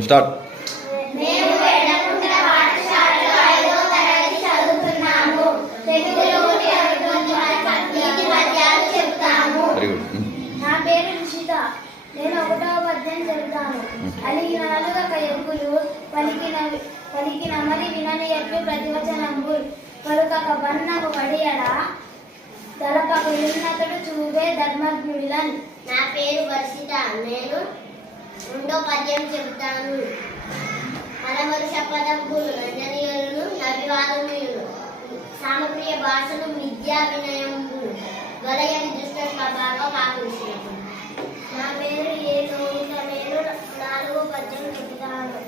Start. మేము వెడకుంట్ల పాఠశాలలో 5వ తరగతి చదువుతున్నాము. తెలుగులోని నీతి పద్యాలు చెప్తాము. Very good. నా పేరు రిషిత. నేను 1వ పద్యం చెబుతాను. అలిగిన నాలుగక ఎప్పులు పలికిన మరి వినని ఎట్లు ప్రతివచనంబు పలుకక బన్నకు వడియడ తలపకు ఉన్నతడు చూపే ధర్మజ్ఞుడిలన్. నా పేరు వర్షిత. నేను 2వ పద్యం చెబుతాను. అలవరుష పదంబులు రంజనీయులను నవివాదములు సామప్రియ భాషలు విద్యా వినయంబులు వలయని దుష్ట స్వభావ కాకృష్ణ. నా పేరు ఏనుగుల. నేను 4వ పద్యం చెబుతాను.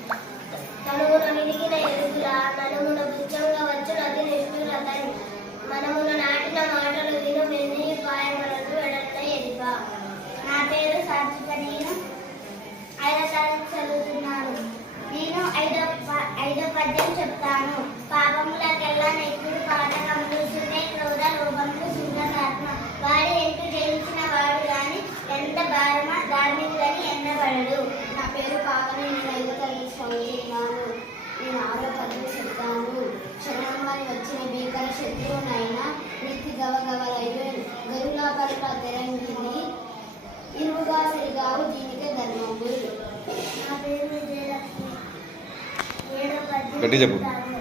తనువున మిలిగిన ఎరుగుల నలుమున బుచ్చంగా వచ్చు నది నిష్ఠురతని మనమున నాటిన మాటలు విను వెన్ని పాయములను వెడల ఎదిప. నా పేరు సాత్విక. నేను 5వ తరగతి చదువుతున్నాను. నేను 5వ పద్యం చెప్తాను. పాపములకెల్లా నెక్కుడు పాఠకములు శూన్య క్రోధ లోభములు శూన్యకాత్మ వాడి ఎంటు జయించిన వాడు గాని ఎంత భారమ ధార్మికులని ఎన్నబడడు. నా పేరు పాపని. నేను 5వ తరగతి చదువుతున్నాను. నేను 6వ పద్యం చెప్తాను. క్షణమని వచ్చిన భీకర శత్రువునైనా నీతి గవగవరైన గరులా పరుల తెరంగిని ఇరువుగా సరిగావు దీనికే ధర్మము. నా పేరు విజయలక్ష్మి. 7వ పద్యం చెప్తాను.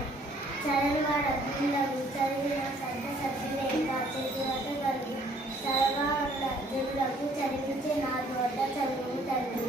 చదవవాడ పిల్లలు చదివిన సద్ద సత్యలేక చేతులతో కలిగి చదవాడ జనులకు చదివించే 4 వద్ద చదువును తండ్రి.